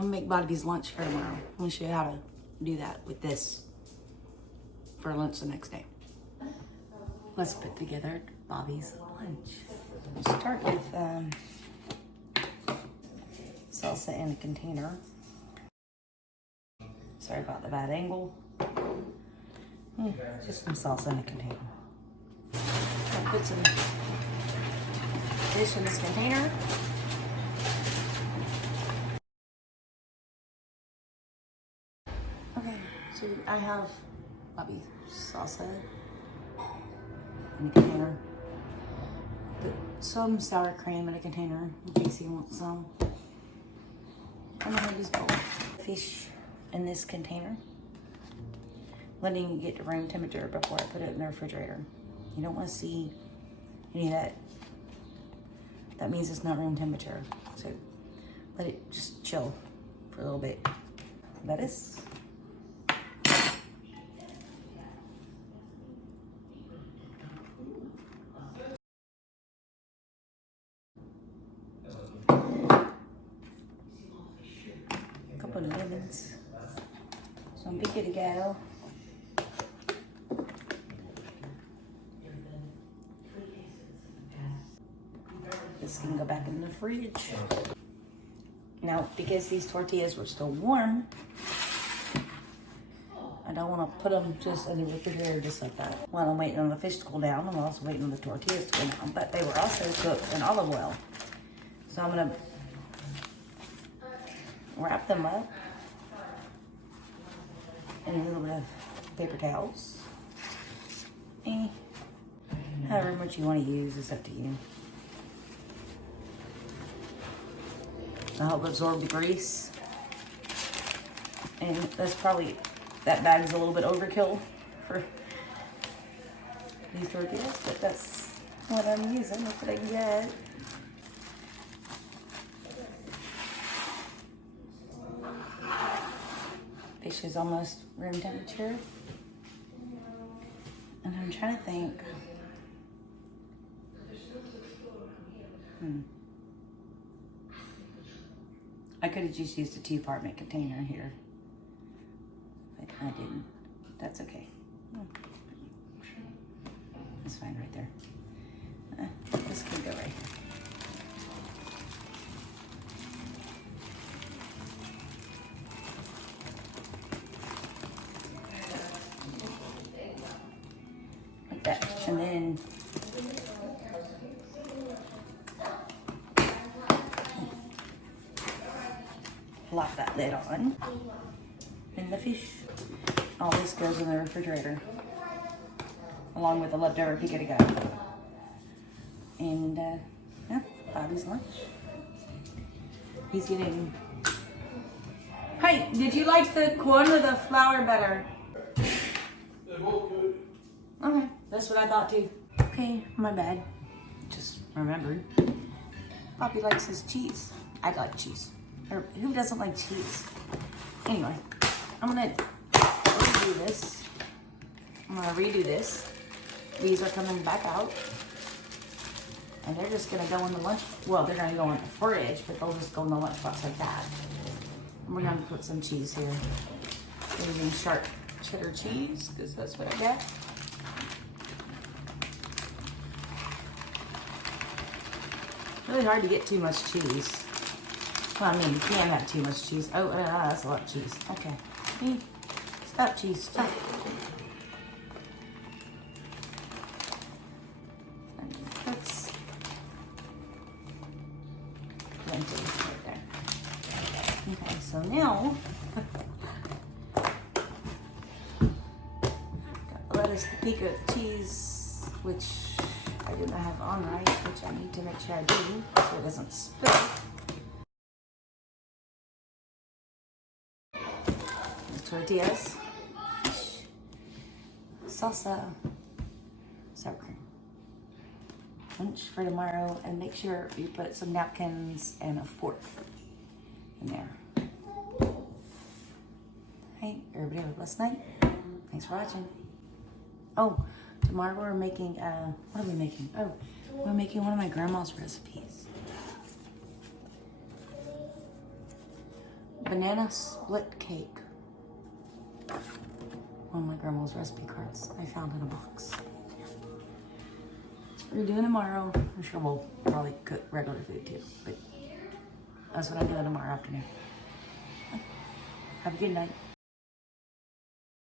I'm gonna make Bobby's lunch for tomorrow. I'm gonna show you how to do that with this for lunch the next day. Let's put together Bobby's lunch. Start with salsa in a container. Sorry about the bad angle. Just some salsa in a container. I'll put some fish in this container. Okay, so I have Bobby's salsa in a container. Put some sour cream in a container in case you want some. And then I just put fish in this container, letting it get to room temperature before I put it in the refrigerator. You don't want to see any of that. That means it's not room temperature. So let it just chill for a little bit. Lettuce. A couple of lemons. So I'm good to go. This can go back in the fridge. Now, because these tortillas were still warm, I don't want to put them just in the refrigerator just like that. While I'm waiting on the fish to cool down, I'm also waiting on the tortillas to cool down, but they were also cooked in olive oil. So I'm gonna wrap them up in a little bit of paper towels. And however much you want to use is up to you. To help absorb the grease. And that's probably, that bag's a little bit overkill for these tortillas, but that's what I'm using. That's what I can get. Fish is almost room temperature. And I'm trying to think. I could have just used a 2-compartment container here, but I didn't. That's okay. That's fine right there. This can go right here. Like that. And then lock that lid on. And the fish. All this goes in the refrigerator, along with the leftover pico de gallo. And yeah, Bobby's lunch. He's getting. Hey, did you like the corn or the flour better? They're both good. Okay, that's what I thought too. Okay, my bad. Just remembered. Bobby likes his cheese. I like cheese. Or who doesn't like cheese? Anyway, I'm gonna redo this. These are coming back out. And they're just gonna go in the lunch, well, they're gonna go in the fridge, but they'll just go in the lunchbox like that. And we're gonna put some cheese here. We're using sharp cheddar cheese, because that's what I got. Really hard to get too much cheese. Well, I mean, you can't have too much cheese. Oh, that's a lot of cheese. Okay. Stop, cheese. Stop. That's plenty right there. Okay, so now got lettuce, the pico cheese, which I didn't have on right, which I need to make sure I do so it doesn't spill. Tortillas, fish, salsa, sour cream. Lunch for tomorrow, and make sure you put some napkins and a fork in there. Hey, everybody have a blessed night. Thanks for watching. Oh, tomorrow we're making, what are we making? Oh, we're making one of my grandma's recipes. banana split cake. One of my grandma's recipe cards I found in a box. That's what we're doing tomorrow. I'm sure we'll probably cook regular food too, but that's what I'm doing tomorrow afternoon. Have a good night.